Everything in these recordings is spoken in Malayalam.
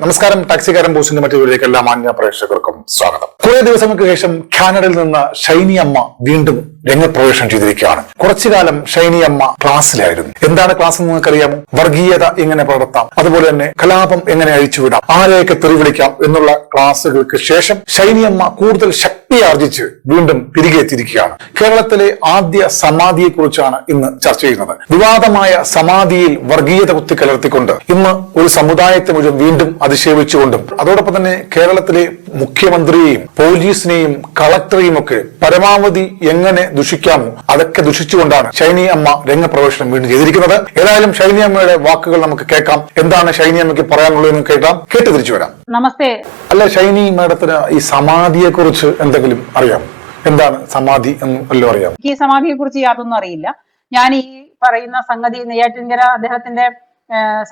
നമസ്കാരം. ടാക്സിക്കാരൻ ബോസിന്റെ മറ്റൊരുവിലേക്ക് എല്ലാ മാന്യ പ്രേക്ഷകർക്കും സ്വാഗതം. കുറെ ദിവസങ്ങൾക്ക് ശേഷം കാനഡയിൽ നിന്ന് ഷൈനി അമ്മ വീണ്ടും രംഗപ്രവേശനം ചെയ്തിരിക്കുകയാണ്. കുറച്ചു കാലം ഷൈനി അമ്മ ക്ലാസ്സിലായിരുന്നു. എന്താണ് ക്ലാസ് എന്ന് നിങ്ങൾക്കറിയാമോ? വർഗീയത എങ്ങനെ പകർത്താം? അതുപോലെ തന്നെ കലാപം എങ്ങനെ അഴിച്ചുവിടാം? ആരെയൊക്കെ തെറിവിളിക്കാം? എന്നുള്ള ക്ലാസ്സുകൾക്ക് ശേഷം ഷൈനി അമ്മ കൂടുതൽ ശക്തി ആർജിച്ച് വീണ്ടും തിരികെ എത്തിയിരിക്കുകയാണ്. കേരളത്തിലെ ആദ്യ സമാധിയെ കുറിച്ചാണ് ഇന്ന് ചർച്ച ചെയ്യുന്നത്. വിവാദമായ സമാധിയിൽ വർഗീയത കുത്തി കലർത്തിക്കൊണ്ട് ഇന്ന് ഒരു സമുദായത്തെ മുഴുവൻ വീണ്ടും അധിക്ഷേപിച്ചുകൊണ്ടും അതോടൊപ്പം തന്നെ കേരളത്തിലെ മുഖ്യമന്ത്രിയെയും പോലീസിനെയും കളക്ടറെയും ഒക്കെ പരമാവധി എങ്ങനെ ദുഷിക്കാമോ അതൊക്കെ ദുഷിച്ചുകൊണ്ടാണ് ഷൈനി അമ്മ രംഗപ്രവേശനം വീണ്ടും ചെയ്തിരിക്കുന്നത്. ഏതായാലും ഷൈനി അമ്മയുടെ വാക്കുകൾ നമുക്ക് കേൾക്കാം. എന്താണ് ഷൈനി അമ്മയ്ക്ക് പറയാനുള്ളതെന്ന് കേട്ടാം കേട്ട് തിരിച്ചു വരാം. നമസ്തേ. അല്ല ഷൈനി മാഡത്തിന് ഈ സമാധിയെ കുറിച്ച് എന്തെങ്കിലും അറിയാം എന്താണ് സമാധി എന്ന് വല്ലതും അറിയാം എനിക്ക് ഈ സമാധിയെ കുറിച്ച് യാതൊന്നും അറിയില്ല. ഞാൻ ഈ പറയുന്ന സംഗതി നെയ്യാറ്റിൻകര അദ്ദേഹത്തിന്റെ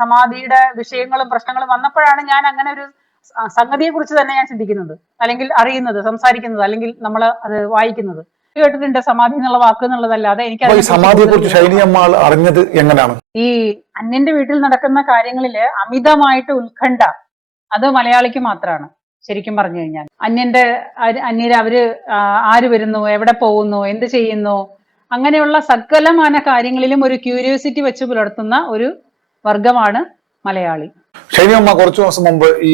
സമാധിയുടെ വിഷയങ്ങളും പ്രശ്നങ്ങളും വന്നപ്പോഴാണ് ഞാൻ അങ്ങനെ ഒരു സംഗതിയെ കുറിച്ച് തന്നെ ഞാൻ ചിന്തിക്കുന്നത്. അല്ലെങ്കിൽ അറിയുന്നത് സംസാരിക്കുന്നത് അല്ലെങ്കിൽ നമ്മൾ അത് വായിക്കുന്നത്. കേട്ടിട്ടുണ്ട് സമാധി എന്നുള്ള വാക്ക് എന്നുള്ളതല്ലാതെ എനിക്ക് സമാധിയെ കുറിച്ച് അറിഞ്ഞത് എങ്ങനെയാണ്? ഈ അന്യന്റെ വീട്ടിൽ നടക്കുന്ന കാര്യങ്ങളിൽ അമിതമായിട്ട് ഉത്കണ്ഠ അത് മലയാളിക്ക് മാത്രമാണ് ശരിക്കും പറഞ്ഞു കഴിഞ്ഞാൽ. അന്യന്റെ അന്യര് അവർ ആര് വരുന്നു എവിടെ പോകുന്നു എന്ത് ചെയ്യുന്നു അങ്ങനെയുള്ള സകലമാന കാര്യങ്ങളിലും ഒരു ക്യൂരിയോസിറ്റി വെച്ച് പുലർത്തുന്ന ഒരു വർഗമാണ് മലയാളി. ഷൈനിയമ്മ കുറച്ചു മാസം മുമ്പ് ഈ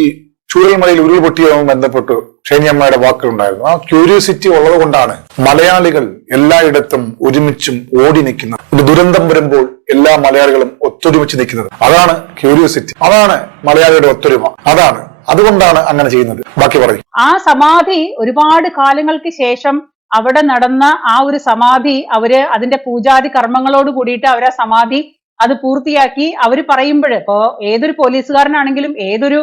ചൂരൽമലയിൽ ഉരുൾപൊട്ടിയതുമായി ബന്ധപ്പെട്ട് ഷൈനിയമ്മയുടെ വാക്കുകളുണ്ടായിരുന്നു. ആ ക്യൂരിയോസിറ്റി ഉള്ളത് കൊണ്ടാണ് മലയാളികൾ എല്ലായിടത്തും ഒരുമിച്ചും ഓടി നിൽക്കുന്നത്. ഒരു ദുരന്തം വരുമ്പോൾ എല്ലാ മലയാളികളും ഒത്തൊരുമിച്ച് നിൽക്കുന്നത്. അതാണ് ക്യൂരിയോസിറ്റി. അതാണ് മലയാളിയുടെ ഒത്തൊരുമ. അതാണ് അതുകൊണ്ടാണ് അങ്ങനെ ചെയ്യുന്നത്. ബാക്കി പറയും. ആ സമാധി ഒരുപാട് കാലങ്ങൾക്ക് ശേഷം അവിടെ നടന്ന ആ ഒരു സമാധി അവർ അതിന്റെ പൂജാതി കർമ്മങ്ങളോട് കൂടിയിട്ട് അവർ ആ സമാധി അത് പൂർത്തിയാക്കി. അവർ പറയുമ്പോൾ ഇപ്പോ ഏതൊരു പോലീസുകാരനാണെങ്കിലും ഏതൊരു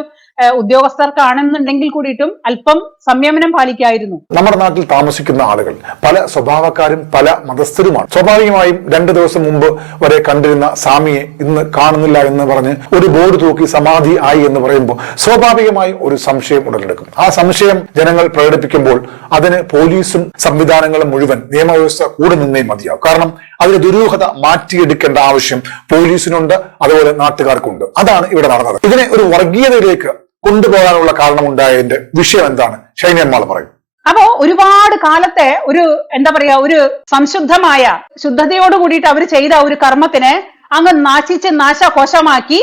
ഉദ്യോഗസ്ഥർക്കാണെന്നുണ്ടെങ്കിൽ കൂടിയിട്ടും അല്പം സംയമനം പാലിക്കായിരുന്നു. നമ്മുടെ നാട്ടിൽ താമസിക്കുന്ന ആളുകൾ പല സ്വഭാവക്കാരും പല മതസ്ഥരുമാണ്. സ്വാഭാവികമായും രണ്ടു ദിവസം മുമ്പ് വരെ കണ്ടിരുന്ന സ്വാമിയെ ഇന്ന് കാണുന്നില്ല എന്ന് പറഞ്ഞ് ഒരു ബോർഡ് തൂക്കി സമാധി ആയി എന്ന് പറയുമ്പോൾ സ്വാഭാവികമായും ഒരു സംശയം ഉടലെടുക്കും. ആ സംശയം ജനങ്ങൾ പ്രകടിപ്പിക്കുമ്പോൾ അതിന് പോലീസും സംവിധാനങ്ങളും മുഴുവൻ നിയമവ്യവസ്ഥ കൂടെ നിന്നേ മതിയാവും. കാരണം അതിന് ദുരൂഹത മാറ്റിയെടുക്കേണ്ട ആവശ്യം പോലീസിനുണ്ട് അതുപോലെ നാട്ടുകാർക്കുണ്ട്. അതാണ് ഇവിടെ നടന്നത്. ഇതിനെ ഒരു വർഗീയതയിലേക്ക് കൊണ്ടുപോകാനുള്ള കാരണമുണ്ടായതിന്റെ വിഷയം എന്താണ്? ഷൈനിയന്മാൾ പറയും. അപ്പോ ഒരുപാട് കാലത്തെ ഒരു എന്താ പറയാ ഒരു സംശുദ്ധമായ ശുദ്ധതയോട് കൂടിയിട്ട് അവർ ചെയ്ത ഒരു കർമ്മത്തിനെ അങ്ങ് നാശിച്ച് നാശകോശമാക്കി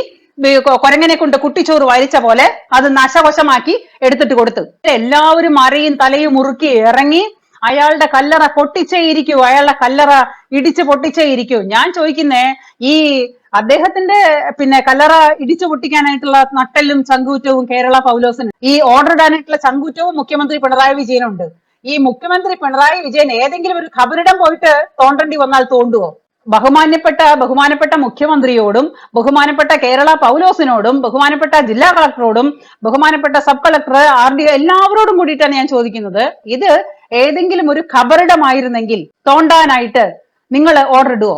കൊരങ്ങനെ കൊണ്ട് കുട്ടിച്ചോറ് വരിച്ച പോലെ അത് നാശകോശമാക്കി എടുത്തിട്ട് കൊടുത്തു. എല്ലാവരും മറയും തലയും മുറുക്കി ഇറങ്ങി അയാളുടെ കല്ലറ പൊട്ടിച്ചേ ഇരിക്കൂ അയാളുടെ കല്ലറ ഇടിച്ച് പൊട്ടിച്ചേ ഇരിക്കൂ. ഞാൻ ചോദിക്കുന്നേ ഈ അദ്ദേഹത്തിന്റെ പിന്നെ കല്ലറ ഇടിച്ചു പൊട്ടിക്കാനായിട്ടുള്ള നട്ടെല്ലും ചങ്കൂറ്റവും കേരള പൗലോസിന് ഈ ഓർഡർ ഇടാനായിട്ടുള്ള ചങ്കൂറ്റവും മുഖ്യമന്ത്രി പിണറായി വിജയനുണ്ട്. ഈ മുഖ്യമന്ത്രി പിണറായി വിജയൻ ഏതെങ്കിലും ഒരു ഖബറിടം പോയിട്ട് തോണ്ടണ്ടി വന്നാൽ തോണ്ടുവോ? ബഹുമാന്യപ്പെട്ട ബഹുമാനപ്പെട്ട മുഖ്യമന്ത്രിയോടും ബഹുമാനപ്പെട്ട കേരള പൗലോസിനോടും ബഹുമാനപ്പെട്ട ജില്ലാ കളക്ടറോടും ബഹുമാനപ്പെട്ട സബ് കളക്ടർ ആർ ഡി എല്ലാവരോടും കൂടിയിട്ടാണ് ഞാൻ ചോദിക്കുന്നത്. ഇത് ഏതെങ്കിലും ഒരു ഖബറിടമായിരുന്നെങ്കിൽ തോണ്ടാനായിട്ട് നിങ്ങൾ ഓർഡർ ഇടുവോ?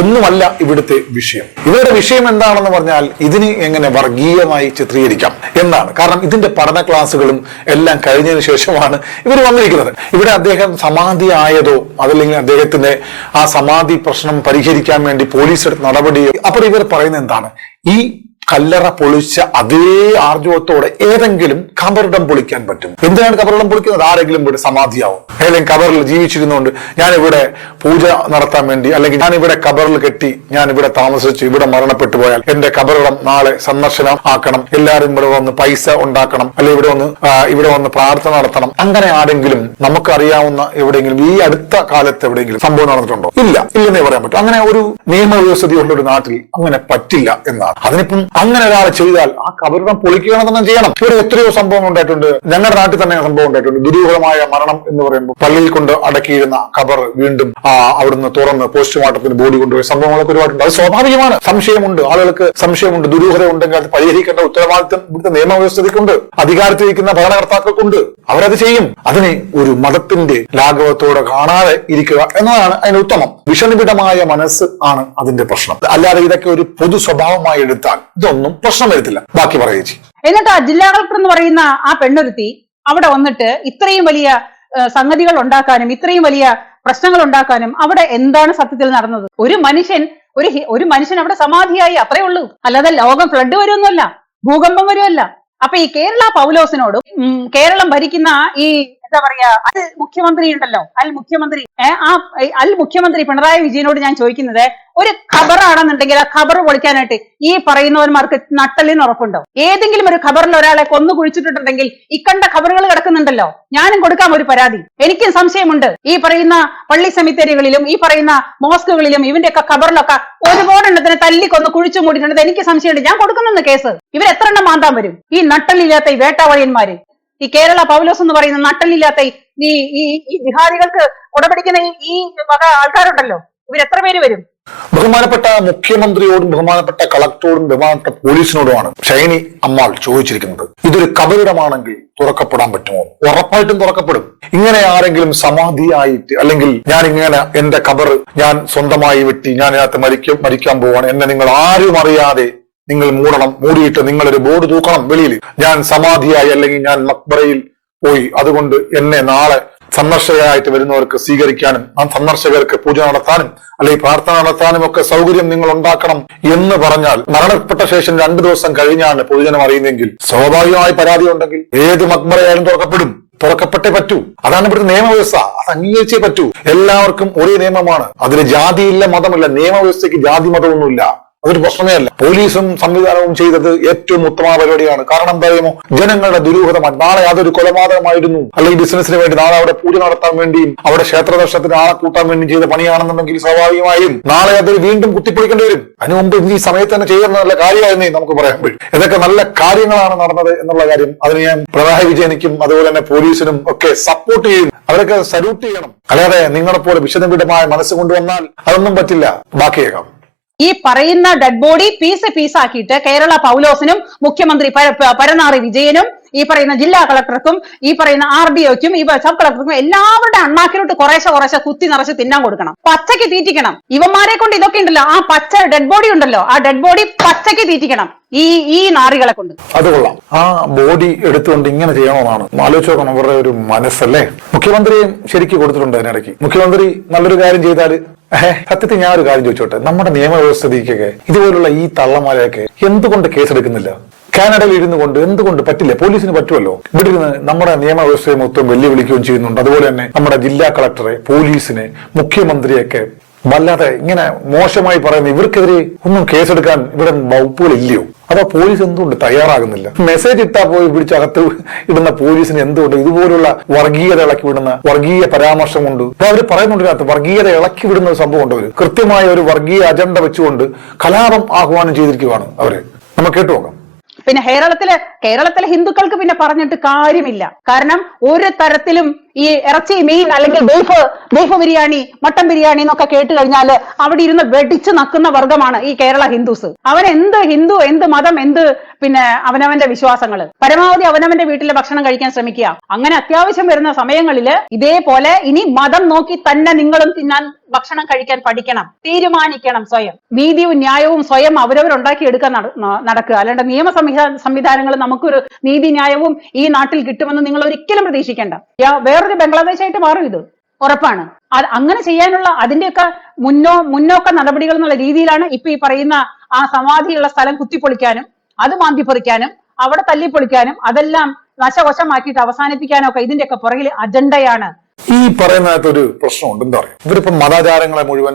ഒന്നുമല്ല ഇവിടുത്തെ വിഷയം. ഇവരുടെ വിഷയം എന്താണെന്ന് പറഞ്ഞാൽ ഇതിനെ എങ്ങനെ വർഗീയമായി ചിത്രീകരിക്കാം എന്നാണ്. കാരണം ഇതിന്റെ പഠന ക്ലാസ്സുകളും എല്ലാം കഴിഞ്ഞതിന് ശേഷമാണ് ഇവർ വന്നിരിക്കുന്നത്. ഇവിടെ അദ്ദേഹം സമാധി ആയതോ അതല്ലെങ്കിൽ അദ്ദേഹത്തിന്റെ ആ സമാധി പ്രശ്നം പരിഹരിക്കാൻ വേണ്ടി പോലീസ് നടപടിയോ അപ്പോൾ ഇവർ പറയുന്നത് എന്താണ്? ഈ കല്ലറ പൊളിച്ച അതേ ആർജവത്തോടെ ഏതെങ്കിലും കബറിടം പൊളിക്കാൻ പറ്റും. എന്തിനാണ് കബറിടം പൊളിക്കുന്നത്? ആരെങ്കിലും ഇവിടെ സമാധിയാവും. ഏതെങ്കിലും കബറിൽ ജീവിച്ചിരുന്നുകൊണ്ട് ഞാൻ ഇവിടെ പൂജ നടത്താൻ വേണ്ടി അല്ലെങ്കിൽ ഞാൻ ഇവിടെ കബറിൽ കെട്ടി ഞാൻ ഇവിടെ താമസിച്ച് ഇവിടെ മരണപ്പെട്ടു പോയാൽ എന്റെ കബറിടം നാളെ സന്ദർശനം ആക്കണം എല്ലാവരും ഇവിടെ വന്ന് പൈസ ഉണ്ടാക്കണം. അല്ലെങ്കിൽ ഇവിടെ വന്ന് ഇവിടെ വന്ന് പ്രാർത്ഥന നടത്തണം. അങ്ങനെ ആരെങ്കിലും നമുക്കറിയാവുന്ന എവിടെയെങ്കിലും ഈ അടുത്ത കാലത്ത് എവിടെയെങ്കിലും സംഭവം നടന്നിട്ടുണ്ടോ? ഇല്ല. ഇല്ലെന്നേ പറയാൻ പറ്റും. അങ്ങനെ ഒരു നിയമവ്യവസ്ഥയുള്ള ഒരു നാട്ടിൽ അങ്ങനെ പറ്റില്ല എന്നാണ്. അതിനിപ്പം അങ്ങനെ ഒരാൾ ചെയ്താൽ ആ കബറിടം പൊളിക്കുകയാണ് തന്നെ ചെയ്യണം. ഇവിടെ എത്രയോ സംഭവം ഉണ്ടായിട്ടുണ്ട്. ഞങ്ങളുടെ നാട്ടിൽ തന്നെ സംഭവം ഉണ്ടായിട്ടുണ്ട്. ദുരൂഹമായ മരണം എന്ന് പറയുമ്പോൾ പള്ളിയിൽ കൊണ്ട് അടക്കിയിരുന്ന കബർ വീണ്ടും ആ അവിടുന്ന് തുറന്ന് പോസ്റ്റ്മോർട്ടത്തിന് ബോഡി കൊണ്ടുപോയ. സംഭവങ്ങളൊക്കെ ഒരുപാടുണ്ട്. അത് സ്വാഭാവികമാണ്. സംശയമുണ്ട്. ആളുകൾക്ക് സംശയമുണ്ട്. ദുരൂഹത ഉണ്ടെങ്കിൽ അത് പരിഹരിക്കേണ്ട ഉത്തരവാദിത്വം ഇവിടുത്തെ നിയമവ്യവസ്ഥയ്ക്കുണ്ട് അധികാരത്തിലിരിക്കുന്ന ഭരണകർത്താക്കൾക്കുണ്ട്. അവരത് ചെയ്യും. അതിനെ ഒരു മതത്തിന്റെ ലാഘവത്തോടെ കാണാതെ ഇരിക്കുക എന്നതാണ് അതിന് ഉത്തമം. വിഷനിബിഡമായ മനസ്സ് ആണ് അതിന്റെ പ്രശ്നം. അല്ലാതെ ഇതൊക്കെ ഒരു പൊതു സ്വഭാവമായി എടുത്താൽ ഇതൊന്നും പ്രശ്നം വരത്തില്ല. ബാക്കി പറയുക ചേച്ചി എന്നിട്ട് ആ ജില്ലാ കളക്ടർ എന്ന് പറയുന്ന ആ പെണ്ണൊരുത്തി അവിടെ വന്നിട്ട് ഇത്രയും വലിയ സംഗതികൾ ഉണ്ടാക്കാനും ഇത്രയും വലിയ പ്രശ്നങ്ങൾ ഉണ്ടാക്കാനും അവിടെ എന്താണ് സത്യത്തിൽ നടന്നത്? ഒരു മനുഷ്യൻ ഒരു ഒരു മനുഷ്യൻ അവിടെ സമാധിയായി അത്രേ ഉള്ളൂ. അല്ലാതെ ലോകം ഫ്ലഡ് വരുമൊന്നുമല്ല ഭൂകമ്പം വരുമല്ല. അപ്പൊ ഈ കേരള പൗലോസിനോടും കേരളം ഭരിക്കുന്ന ഈ എന്താ പറയാ അൽ മുഖ്യമന്ത്രി ഉണ്ടല്ലോ അൽ മുഖ്യമന്ത്രി. ആ അൽ മുഖ്യമന്ത്രി പിണറായി വിജയനോട് ഞാൻ ചോദിക്കുന്നത് ഒരു ഖബറാണെന്നുണ്ടെങ്കിൽ ആ ഖബർ പൊളിക്കാനായിട്ട് ഈ പറയുന്നവന്മാർക്ക് നട്ടലിന് ഉറപ്പുണ്ടോ? ഏതെങ്കിലും ഒരു ഖബറിൽ ഒരാളെ കൊന്നു കുഴിച്ചിട്ടുണ്ടെങ്കിൽ ഇക്കണ്ട ഖബറുകൾ കിടക്കുന്നുണ്ടല്ലോ. ഞാനും കൊടുക്കാം ഒരു പരാതി. എനിക്കും സംശയമുണ്ട്. ഈ പറയുന്ന പള്ളി സെമിത്തേരികളിലും ഈ പറയുന്ന മോസ്കുകളിലും ഖബറിലൊക്കെ ഒരുപാട് എണ്ണത്തിന് തല്ലി കൊന്ന് കുഴിച്ചു മൂടിയിട്ടുണ്ട്. എനിക്ക് സംശയമുണ്ട്. ഞാൻ കൊടുക്കുന്നു കേസ്. ഇവർ എത്ര എണ്ണം മാന്താൻ വരും? ഈ നട്ടലില്ലാത്ത ഈ വേട്ടാവളിയന്മാര്. ഈ കേരള പൗലോസ് എന്ന് പറയുന്ന നട്ടലില്ലാത്ത ഈ ഈ ഈ ജിഹാദികൾക്ക് ഉടപിടിക്കുന്ന ഈ വക ആൾക്കാരുണ്ടല്ലോ. ഇവർ എത്ര പേര് വരും? ബഹുമാനപ്പെട്ട മുഖ്യമന്ത്രിയോടും ബഹുമാനപ്പെട്ട കളക്ടറോടും ബഹുമാനപ്പെട്ട പോലീസിനോടുമാണ് ഷൈനി അമ്മാൾ ചോദിച്ചിരിക്കുന്നത്. ഇതൊരു കബറിടമാണെങ്കിൽ തുറക്കപ്പെടാൻ പറ്റുമോ? ഉറപ്പായിട്ടും തുറക്കപ്പെടും. ഇങ്ങനെ ആരെങ്കിലും സമാധിയായിട്ട് അല്ലെങ്കിൽ ഞാൻ ഇങ്ങനെ എന്റെ കബർ ഞാൻ സ്വന്തമായി വെട്ടി ഞാൻ ഇതിനകത്ത് മരിക്കും മരിക്കാൻ പോവാണ് എന്നെ നിങ്ങൾ ആരും അറിയാതെ നിങ്ങൾ മൂടണം മൂടിയിട്ട് നിങ്ങളൊരു ബോർഡ് തൂക്കണം വെളിയിൽ. ഞാൻ സമാധിയായി അല്ലെങ്കിൽ ഞാൻ മക്ബറയിൽ പോയി. അതുകൊണ്ട് എന്നെ നാളെ സന്ദർശകരായിട്ട് വരുന്നവർക്ക് സ്വീകരിക്കാനും ആ സന്ദർശകർക്ക് പൂജ നടത്താനും അല്ലെങ്കിൽ പ്രാർത്ഥന നടത്താനും ഒക്കെ സൗകര്യം നിങ്ങൾ ഉണ്ടാക്കണം എന്ന് പറഞ്ഞാൽ മരണപ്പെട്ട ശേഷം രണ്ടു ദിവസം കഴിഞ്ഞാണ് പൊതുജനം അറിയുന്നതെങ്കിൽ സ്വാഭാവികമായി പരാതി ഉണ്ടെങ്കിൽ ഏത് മക്ബറയായാലും തുറക്കപ്പെടും. തുറക്കപ്പെട്ടേ പറ്റൂ. അതാണ് ഇവിടുത്തെ നിയമവ്യവസ്ഥ. അത് അംഗീകരിച്ചേ പറ്റൂ. എല്ലാവർക്കും ഒരേ നിയമമാണ്. അതിന് ജാതിയില്ല മതമില്ല. നിയമവ്യവസ്ഥയ്ക്ക് ജാതി മതമൊന്നുമില്ല. അതൊരു പ്രശ്നമേ അല്ല പോലീസും സംവിധാനവും ചെയ്തത് ഏറ്റവും ഉത്തമ പരിപാടിയാണ്. കാരണം എന്താ പറയുമോ ജനങ്ങളുടെ ദുരൂഹതമാണ്. നാളെ അതൊരു കൊലപാതകമായിരുന്നു. അല്ലെങ്കിൽ ബിസിനസിന് വേണ്ടി നാളെ അവിടെ പൂജ നടത്താൻ വേണ്ടിയും അവിടെ ക്ഷേത്ര ദർശനത്തിന് ആളെ കൂട്ടാൻ വേണ്ടിയും ചെയ്ത പണിയാണെന്നുണ്ടെങ്കിൽ സ്വാഭാവികമായും നാളെ അതൊരു വീണ്ടും കുത്തിപ്പൊളിക്കേണ്ടി വരും. അതിനു മുമ്പ് ഈ സമയത്ത് തന്നെ ചെയ്യുന്ന നല്ല കാര്യമായിരുന്നേ നമുക്ക് പറയാൻ പറ്റും. ഇതൊക്കെ നല്ല കാര്യങ്ങളാണ് നടന്നത് എന്നുള്ള കാര്യം അതിന് ഞാൻ പിണറായി വിജയനിക്കും അതുപോലെ തന്നെ പോലീസിനും ഒക്കെ സപ്പോർട്ട് ചെയ്യും. അവരൊക്കെ സല്യൂട്ട് ചെയ്യണം. അല്ലാതെ നിങ്ങളെപ്പോലെ വിശദവിടമായ മനസ്സ് കൊണ്ടുവന്നാൽ അതൊന്നും പറ്റില്ല. ബാക്കിയേക്കാം. ഈ പറയുന്ന ഡെഡ് ബോഡി പീസ് പീസ് ആക്കിയിട്ട് കേരള പൗലോസിനും മുഖ്യമന്ത്രി പര- പരനാറി വിജയനും ഈ പറയുന്ന ജില്ലാ കളക്ടർക്കും ഈ പറയുന്ന ആർ ഡി ഒക്കും ഈ സബ് കളക്ടർക്കും എല്ലാവരുടെ അണ്ണാക്കിലോട്ട് കുറേശ്ശെ കുറേശ്ശെ കുത്തി നിറച്ച് തിന്നാൻ കൊടുക്കണം. പച്ചയ്ക്ക് തീറ്റിക്കണം. ഇവന്മാരെ കൊണ്ട് ഇതൊക്കെ ഉണ്ടല്ലോ. ആ പച്ച ഡെഡ് ബോഡി ഉണ്ടല്ലോ. ആ ഡെഡ് ബോഡി പച്ചയ്ക്ക് തീറ്റിക്കണം. ഈ ഈ നാറികളെ കൊണ്ട്. അത് കൊള്ളാം. ആ ബോഡി എടുത്തുകൊണ്ട് ഇങ്ങനെ ചെയ്യണമെന്നാണ്. ആലോചിച്ച് നോക്കണം അവരുടെ ഒരു മനസ്സല്ലേ? മുഖ്യമന്ത്രിയും ശരിക്കും കൊടുത്തിട്ടുണ്ട് അതിനിടയ്ക്ക്. മുഖ്യമന്ത്രി നല്ലൊരു കാര്യം ചെയ്താൽ സത്യത്തിൽ ഞാൻ ഒരു കാര്യം ചോദിച്ചോട്ടെ? നമ്മുടെ നിയമവ്യവസ്ഥയ്ക്കൊക്കെ ഇതുപോലുള്ള ഈ തള്ളമാരെയൊക്കെ എന്തുകൊണ്ട് കേസെടുക്കുന്നില്ല? കാനഡയിൽ ഇരുന്നു കൊണ്ട് എന്തുകൊണ്ട് പറ്റില്ല? പോലീസിന് പറ്റുമല്ലോ? ഇവിടെ ഇരുന്ന് നമ്മുടെ നിയമവ്യവസ്ഥയെ മൊത്തം വെല്ലുവിളിക്കുകയും ചെയ്യുന്നുണ്ട്. അതുപോലെ തന്നെ നമ്മുടെ ജില്ലാ കളക്ടറെ പോലീസിനെ മുഖ്യമന്ത്രിയൊക്കെ വല്ലാതെ ഇങ്ങനെ മോശമായി പറയുന്ന ഇവർക്കെതിരെ ഒന്നും കേസെടുക്കാൻ ഇവിടെ വകുപ്പുകൾ ഇല്ലയോ? അതോ പോലീസ് എന്തുകൊണ്ട് തയ്യാറാകുന്നില്ല? മെസ്സേജ് ഇട്ടാ പോയി പിടിച്ചകത്ത് ഇടുന്ന പോലീസിന് എന്തുകൊണ്ട് ഇതുപോലുള്ള വർഗീയത ഇളക്കി വിടുന്ന വർഗീയ പരാമർശം കൊണ്ട്? ഇപ്പൊ അവർ പറയുന്നുണ്ട് വർഗീയത ഇളക്കി വിടുന്ന ഒരു സംഭവം ഉണ്ട് അവർ. കൃത്യമായ ഒരു വർഗീയ അജണ്ട വെച്ചുകൊണ്ട് കലാപം ആഹ്വാനം ചെയ്തിരിക്കുകയാണ് അവർ. നമുക്ക് കേട്ടു നോക്കാം. പിന്നെ കേരളത്തിലെ കേരളത്തിലെ ഹിന്ദുക്കൾക്ക് പിന്നെ പറഞ്ഞിട്ട് കാര്യമില്ല. കാരണം ഒരു തരത്തിലും ഈ ഇറച്ചി മീൻ അല്ലെങ്കിൽ beef beef biryani mutton biryani എന്നൊക്കെ കേട്ട് കഴിഞ്ഞാൽ അവിടെ ഇരുന്ന് വെടിച്ചു നക്കുന്ന വർഗമാണ് ഈ കേരള ഹിന്ദുസ്. അവൻ എന്ത് ഹിന്ദു എന്ത് മതം എന്ത് പിന്നെ അവനവന്റെ വിശ്വാസങ്ങൾ പരമാവധി അവനവന്റെ വീട്ടിലെ ഭക്ഷണം കഴിക്കാൻ ശ്രമിക്കുക. അങ്ങനെ അത്യാവശ്യം വരുന്ന സമയങ്ങളിൽ ഇതേപോലെ ഇനി മതം നോക്കി തന്നെ നിങ്ങളും തിന്നാൻ ഭക്ഷണം കഴിക്കാൻ പഠിക്കണം. തീരുമാനിക്കണം സ്വയം. നീതിയും ന്യായവും സ്വയം അവരവരുണ്ടാക്കി എടുക്കാൻ നട- നടക്കുക. അല്ലാണ്ട് നിയമ സംവിധാ- സംവിധാനങ്ങൾ നമുക്കൊരു നീതി ന്യായവും ഈ നാട്ടിൽ കിട്ടുമെന്ന് നിങ്ങൾ ഒരിക്കലും പ്രതീക്ഷിക്കേണ്ട വേറൊരു ബംഗ്ലാദേശായിട്ട് മാറും ഇത്. ഉറപ്പാണ്. അങ്ങനെ ചെയ്യാനുള്ള അതിന്റെയൊക്കെ മുന്നോ മുന്നോക്ക നടപടികൾ എന്നുള്ള രീതിയിലാണ് ഇപ്പൊ ഈ പറയുന്ന ആ സമാധിയുള്ള സ്ഥലം കുത്തിപ്പൊളിക്കാനും അത് മാന്തിപ്പൊറിക്കാനും അവിടെ തല്ലിപ്പൊളിക്കാനും അതെല്ലാം നശവശമാക്കിയിട്ട് അവസാനിപ്പിക്കാനും ഒക്കെ ഇതിന്റെയൊക്കെ പുറകിൽ അജണ്ടയാണ് ഈ പറയുന്നതായിട്ടൊരു പ്രശ്നമുണ്ട്. എന്താ പറയുക? ഇവരിപ്പം മതാചാരങ്ങളെ മുഴുവൻ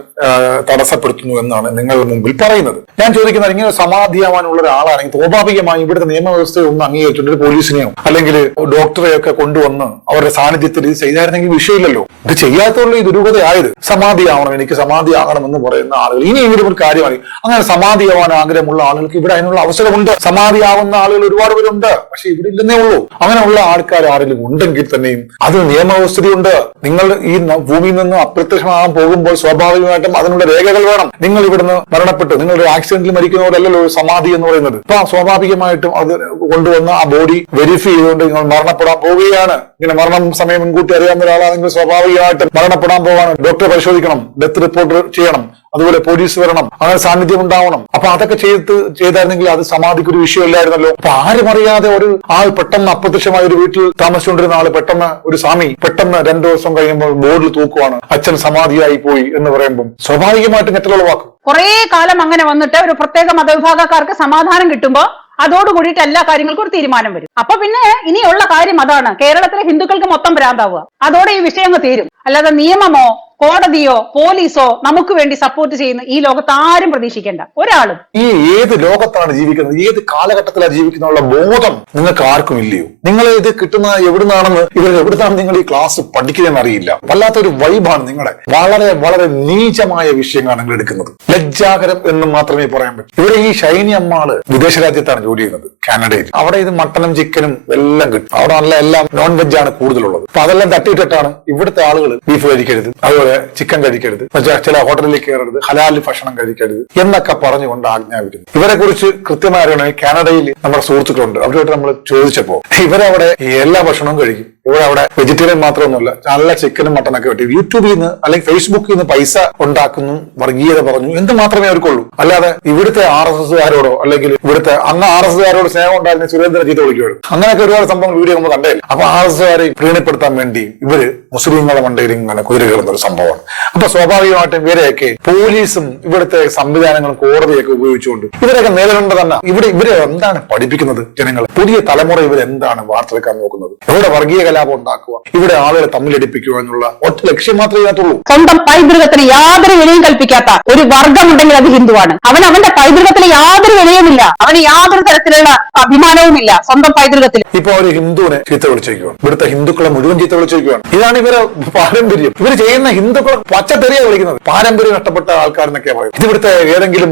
തടസ്സപ്പെടുത്തുന്നു എന്നാണ് നിങ്ങളുടെ മുമ്പിൽ പറയുന്നത്. ഞാൻ ചോദിക്കുന്നത് ഇങ്ങനെ സമാധിയാവാനുള്ള ഒരാളാണെങ്കിൽ സ്വാഭാവികമായി ഇവിടുത്തെ നിയമവ്യവസ്ഥ ഒന്ന് അംഗീകരിച്ചിട്ടുണ്ട് പോലീസിനെയോ അല്ലെങ്കിൽ ഡോക്ടറെയൊക്കെ കൊണ്ടുവന്ന് അവരുടെ സാന്നിധ്യത്തിൽ ഇത് ചെയ്തായിരുന്നെങ്കിൽ വിഷയമില്ലല്ലോ. ഇത് ചെയ്യാത്തുള്ള ഈ ദുരൂഹതയായത് സമാധിയാവണം എനിക്ക് സമാധിയാകണം എന്ന് പറയുന്ന ആളുകൾ. ഇനി ഇനിയെങ്കിലും ഒരു കാര്യമായി അങ്ങനെ സമാധിയാവാൻ ആഗ്രഹമുള്ള ആളുകൾക്ക് ഇവിടെ അതിനുള്ള അവസരമുണ്ട്. സമാധിയാവുന്ന ആളുകൾ ഒരുപാട് പേരുണ്ട്. പക്ഷെ ഇവിടെ ഇല്ലെന്നേ ഉള്ളൂ. അങ്ങനെയുള്ള ആൾക്കാർ ആരെങ്കിലും ഉണ്ടെങ്കിൽ തന്നെയും അത് നിയമവ്യവസ്ഥയുണ്ട് നിങ്ങൾ ഈ ഭൂമിയിൽ നിന്നും അപ്രത്യക്ഷമാകാൻ പോകുമ്പോൾ സ്വാഭാവികമായിട്ടും അതിനുള്ള രേഖകൾ വേണം. നിങ്ങൾ ഇവിടുന്ന് മരണപ്പെട്ട്. നിങ്ങൾ ഒരു ആക്സിഡന്റിൽ മരിക്കുന്നവരല്ലല്ലോ ഒരു സമാധി എന്ന് പറയുന്നത്. അപ്പൊ സ്വാഭാവികമായിട്ടും അത് കൊണ്ടുവന്ന് ആ ബോഡി വെരിഫൈ ചെയ്തുകൊണ്ട് നിങ്ങൾ മരണപ്പെടാൻ പോവുകയാണ്. ഇങ്ങനെ മരണം സമയം മുൻകൂട്ടി അറിയാവുന്ന ഒരാളാണെങ്കിൽ സ്വാഭാവികമായിട്ടും മരണപ്പെടാൻ പോവാണ്. ഡോക്ടറെ പരിശോധിക്കണം. ഡെത്ത് റിപ്പോർട്ട് ചെയ്യണം. അതുപോലെ പോലീസ് വരണം അങ്ങനെ സാന്നിധ്യം ഉണ്ടാവണം. അപ്പൊ അതൊക്കെ ചെയ്ത് ചെയ്തായിരുന്നെങ്കിൽ അത് സമാധിക്ക് ഒരു വിഷയമില്ലായിരുന്നല്ലോ. അപ്പൊ ആരും അറിയാതെ ഒരു ആൾ പെട്ടെന്ന് അപ്രത്യക്ഷമായ ഒരു വീട്ടിൽ താമസിച്ചുകൊണ്ടിരുന്ന ആൾ പെട്ടെന്ന് ഒരു സ്വാമി പെട്ടെന്ന് രണ്ടു ദിവസം കഴിയുമ്പോൾ ബോർഡിൽ തൂക്കുവാണ്. അച്ഛൻ സമാധിയായി പോയി എന്ന് പറയുമ്പോൾ സ്വാഭാവികമായിട്ടും ഞെട്ടലുളവാക്കും കുറെ കാലം അങ്ങനെ വന്നിട്ട് ഒരു പ്രത്യേക മതവിഭാഗക്കാർക്ക് സമാധാനം കിട്ടുമ്പോ അതോടുകൂടിയിട്ട് എല്ലാ കാര്യങ്ങൾക്കും ഒരു തീരുമാനം വരും. അപ്പൊ പിന്നെ ഇനിയുള്ള കാര്യം അതാണ്. കേരളത്തിലെ ഹിന്ദുക്കൾക്ക് മൊത്തം ഭ്രാന്താവുക. അതോടെ ഈ വിഷയം അങ്ങ് തീരും. അല്ലാതെ നിയമമോ കോടതിയോ പോലീസോ നമുക്ക് വേണ്ടി സപ്പോർട്ട് ചെയ്യുന്ന ഈ ലോകത്ത് ആരും പ്രതീക്ഷിക്കേണ്ട. ഒരാളും. ഈ ഏത് ലോകത്താണ് ജീവിക്കുന്നത്? ഏത് കാലഘട്ടത്തിലാണ് ജീവിക്കുന്നുള്ള ബോധം നിങ്ങൾക്ക് ആർക്കും ഇല്ലയോ? നിങ്ങൾ ഇത് കിട്ടുന്ന എവിടുന്നാണെന്ന് ഇവർ എവിടുന്നാണ് നിങ്ങൾ ഈ ക്ലാസ് പഠിക്കുന്നതെന്ന് അറിയില്ല. വല്ലാത്തൊരു വൈബാണ് നിങ്ങളെ വളരെ വളരെ നീചമായ വിഷയങ്ങളാണ് നിങ്ങൾ എടുക്കുന്നത്. ലജ്ജാകരം എന്ന് മാത്രമേ പറയാൻ പറ്റൂ. ഇവിടെ ഈ ഷൈനി അമ്മാൾ വിദേശ രാജ്യത്താണ് ജോലി ചെയ്യുന്നത് കാനഡയിൽ. അവിടെ ഇത് മട്ടനും ചിക്കനും എല്ലാം കിട്ടും. അവിടെ നല്ല എല്ലാം നോൺ വെജ് ആണ് കൂടുതലുള്ളത്. അപ്പൊ അതെല്ലാം തട്ടിയിട്ടിട്ടാണ് ഇവിടുത്തെ ആളുകൾ ബീഫ് കഴിക്കരുത് അതുപോലെ ചിക്കൻ കഴിക്കരുത് ചില ഹോട്ടലിൽ കയറരുത് ഹലാൽ ഭക്ഷണം കഴിക്കരുത് എന്നൊക്കെ പറഞ്ഞുകൊണ്ട് ആജ്ഞാപിക്കുന്നു. ഇവരെ കുറിച്ച് കൃത്യമായി അറിയണമെങ്കിൽ കാനഡയിൽ നമ്മുടെ സുഹൃത്തുക്കളുണ്ട്. അവരുമായിട്ട് നമ്മൾ ചോദിച്ചപ്പോ ഇവരവിടെ എല്ലാ ഭക്ഷണവും കഴിക്കും. ഇവിടെ അവിടെ വെജിറ്റേറിയൻ മാത്രമൊന്നുമല്ല നല്ല ചിക്കനും മട്ടനൊക്കെ കിട്ടി. യൂട്യൂബിൽ നിന്ന് അല്ലെങ്കിൽ ഫേസ്ബുക്കിൽ നിന്ന് പൈസ ഉണ്ടാക്കുന്നു വർഗീയത പറഞ്ഞു എന്ത് മാത്രമേ അവർക്കുള്ളൂ. അല്ലാതെ ഇവിടുത്തെ ആർ എസ് എസ്കാരോടോ അല്ലെങ്കിൽ ഇവിടുത്തെ അന്ന് ആർ എസ് എസ്കാരോട് സ്നേഹം ഉണ്ടായിരുന്ന സുരേന്ദ്രൻ ചീത്ത വിളിക്കുവാണ് അങ്ങനെയൊക്കെ ഒരുപാട് സംഭവം വീഡിയോ നമ്മൾ കണ്ടേ. അപ്പൊ ആർ എസ് എസ്കാരെ പ്രീണപ്പെടുത്താൻ വേണ്ടി ഇവർ മുസ്ലിങ്ങളുടെ മണ്ടയിൽ ഇങ്ങനെ കുതിര കയറുന്ന ഒരു സംഭവമാണ്. അപ്പൊ സ്വാഭാവികമായിട്ടും ഇവരെയൊക്കെ പോലീസും ഇവിടുത്തെ സംവിധാനങ്ങളും കോടതിയൊക്കെ ഉപയോഗിച്ചുകൊണ്ട് ഇവരൊക്കെ നേരിടേണ്ട തന്നെ ഇവിടെ ഇവർ എന്താണ് പഠിപ്പിക്കുന്നത് ജനങ്ങൾ പുതിയ തലമുറ ഇവരെന്താണ് വാർത്തെടുക്കാൻ നോക്കുന്നത്? ഇവിടെ വർഗീയ കലാപം ഉണ്ടാക്കുക. ഇവിടെ ആളുകളെ തമ്മിലടിപ്പിക്കുക എന്നുള്ള ഒറ്റ ലക്ഷ്യം മാത്രമേ ഇതിനകത്തുള്ളൂ. സ്വന്തം പൈതൃകത്തിന് യാതൊരു വിലയും കൽപ്പിക്കാത്ത ഒരു വർഗമുണ്ടെങ്കിൽ അത് ഹിന്ദുവാണ്. അവൻ അവന്റെ പൈതൃകത്തിന് യാതൊരു വിലയുമില്ല. അവന് യാതൊരു തരത്തിലുള്ള അഭിമാനവുമില്ല സ്വന്തം പൈതൃകത്തിൽ. ഇപ്പൊ ഒരു ഹിന്ദുവിനെ ചീത്ത വിളിച്ചേക്കുവാണ് ഇവിടുത്തെ ഹിന്ദുക്കളെ മുഴുവൻ ചീത്ത വിളിച്ചേക്കുവാണ് ഇതാണ് ഇവരെ പാരമ്പര്യം. ഇവർ ചെയ്യുന്ന ഹിന്ദുക്കളെ പച്ചത്തെറിയ വിളിക്കുന്നത്. പാരമ്പര്യം നഷ്ടപ്പെട്ട ആൾക്കാർ എന്നൊക്കെയാ പറയുന്നത്. ഇത് ഇവിടുത്തെ ഏതെങ്കിലും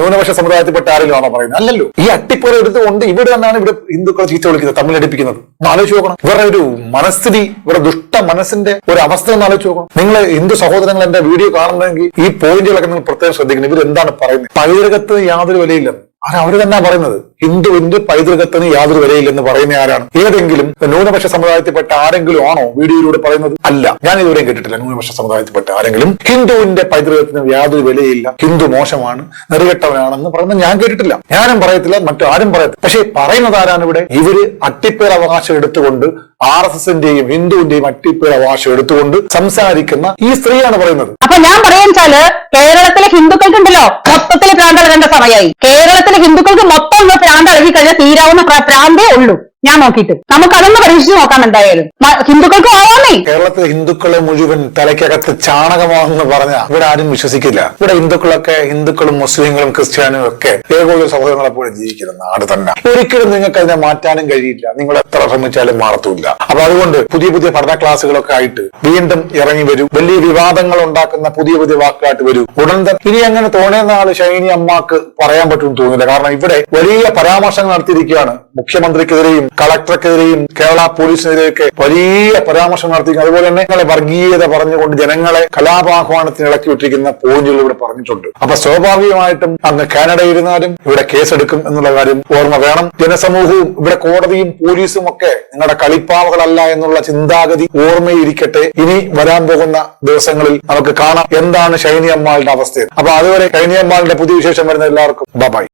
ന്യൂനപക്ഷ സമുദായത്തിൽപ്പെട്ട ആരെങ്കിലും ആണോ പറയുന്നത്? അല്ലല്ലോ. ഈ അട്ടിപ്പുറ എടുത്തുകൊണ്ട് ഇവിടെ തന്നെയാണ് ഇവിടെ ഹിന്ദുക്കളെ ചീത്ത വിളിക്കുന്നത് തമ്മിലടിപ്പിക്കുന്നത്. ആലോചിച്ച് നോക്കണം. ഇവരുടെ ഒരു മനസ്ഥിതി ഇവരുടെ ദുഷ്ട മനസ്സിന്റെ ഒരു അവസ്ഥ എന്ന് ആലോചിച്ച് നോക്കണം നിങ്ങൾ ഹിന്ദു സഹോദരങ്ങൾ എന്റെ വീഡിയോ കാണുന്നെങ്കിൽ ഈ പോയിന്റുകളൊക്കെ നിങ്ങൾ പ്രത്യേകം ശ്രദ്ധിക്കണം. ഇവർ എന്താണ് പറയുന്നത്? പൈതൃകത്തിന് യാതൊരു വിലയില്ല അത് അവർ തന്നെ പറയുന്നത്? ഹിന്ദു ഹിന്ദു പൈതൃകത്തിന് യാതൊരു വിലയില്ലെന്ന് പറയുന്ന ആരാണ്? ഏതെങ്കിലും ന്യൂനപക്ഷ സമുദായത്തിൽപ്പെട്ട ആരെങ്കിലും ആണോ വീഡിയോയിലൂടെ പറയുന്നത്? അല്ല ഞാൻ ഇതുവരെയും കേട്ടിട്ടില്ല. ന്യൂനപക്ഷ സമുദായത്തിൽപ്പെട്ട ആരെങ്കിലും ഹിന്ദുവിന്റെ പൈതൃകത്തിന് യാതൊരു വിലയില്ല. ഹിന്ദു മോശമാണ് നെറുകെട്ടവനാണെന്ന് പറയുന്നത് ഞാൻ കേട്ടിട്ടില്ല. ഞാനും പറയത്തില്ല മറ്റു ആരും പറയത്തില്ല. പക്ഷേ പറയുന്നത് ആരാണ് ഇവിടെ? ഇവർ അട്ടിപ്പേർ അവകാശം എടുത്തുകൊണ്ട് ആർ എസ് എസിന്റെയും ഹിന്ദുവിന്റെയും അട്ടിപ്പേർ അവകാശം എടുത്തുകൊണ്ട് സംസാരിക്കുന്ന ഈ സ്ത്രീയാണ് പറയുന്നത്. അപ്പൊ ഞാൻ വെച്ചാൽ കേരളത്തിലെ ഹിന്ദുക്കൾക്കുണ്ടല്ലോ മൊത്തത്തിൽ ഭ്രാന്ത് ഇളകേണ്ട സമയമായി കേരളത്തിലെ ഹിന്ദുക്കൾക്ക് മൊത്തം ഒന്ന് ഭ്രാന്ത് കഴിഞ്ഞാൽ തീരാവുന്ന പ്രാന്തേ ഉള്ളൂ. ഞാൻ നോക്കിയിട്ട്. നമുക്ക് അതൊന്ന് പരീക്ഷിച്ച് നോക്കാം എന്തായാലും. ഹിന്ദുക്കൾക്ക് ആവാമേ കേരളത്തിലെ ഹിന്ദുക്കളെ മുഴുവൻ തലയ്ക്കകത്ത് ചാണകമാണെന്ന് പറഞ്ഞ ഇവിടെ ആരും വിശ്വസിക്കില്ല. ഇവിടെ ഹിന്ദുക്കളൊക്കെ ഹിന്ദുക്കളും മുസ്ലിങ്ങളും ക്രിസ്ത്യാനും ഒക്കെ ഏകോദര സഹോദരങ്ങളെ പോലെ ജീവിക്കുന്ന നാട് തന്നെ. ഒരിക്കലും നിങ്ങൾക്ക് അതിനെ മാറ്റാനും കഴിയില്ല. നിങ്ങൾ എത്ര ശ്രമിച്ചാലും മാറത്തുമില്ല. അപ്പൊ അതുകൊണ്ട് പുതിയ പുതിയ പഠന ക്ലാസ്സുകളൊക്കെ ആയിട്ട് വീണ്ടും ഇറങ്ങി വരൂ. വലിയ വിവാദങ്ങൾ ഉണ്ടാക്കുന്ന പുതിയ പുതിയ വാക്കുകളായിട്ട് വരൂ. ഉടൻ തന്നെ ഇനി അങ്ങനെ തോന്നിയെന്ന ആൾ ഷൈനി അമ്മാക്ക് പറയാൻ പറ്റുമെന്ന് തോന്നുന്നില്ല. കാരണം ഇവിടെ വലിയ പരാമർശങ്ങൾ നടത്തിയിരിക്കുകയാണ് മുഖ്യമന്ത്രിക്കെതിരെയും കളക്ടർക്കെതിരെയും കേരള പോലീസിനെതിരെയൊക്കെ വലിയ പരാമർശം നടത്തിയിരിക്കും അതുപോലെ തന്നെ നിങ്ങളെ വർഗീയത പറഞ്ഞുകൊണ്ട് ജനങ്ങളെ കലാപാഹ്വാനത്തിന് ഇളക്കി വിട്ടിരിക്കുന്ന പോയിന്റുകൾ ഇവിടെ പറഞ്ഞിട്ടുണ്ട്. അപ്പൊ സ്വാഭാവികമായിട്ടും അന്ന് കാനഡ ഇരുന്നാലും ഇവിടെ കേസെടുക്കും എന്നുള്ള കാര്യം ഓർമ്മ വേണം. ജനസമൂഹവും ഇവിടെ കോടതിയും പോലീസും ഒക്കെ നിങ്ങളുടെ കളിപ്പാവകളല്ല എന്നുള്ള ചിന്താഗതി ഓർമ്മയിരിക്കട്ടെ. ഇനി വരാൻ പോകുന്ന ദിവസങ്ങളിൽ നമുക്ക് കാണാം എന്താണ് ഷൈനി അമ്മാളുടെ അവസ്ഥ അപ്പൊ അതുവരെ ഷൈനി അമ്മാളുടെ പുതിയ വിശേഷം വരുന്ന എല്ലാവർക്കും. ബൈ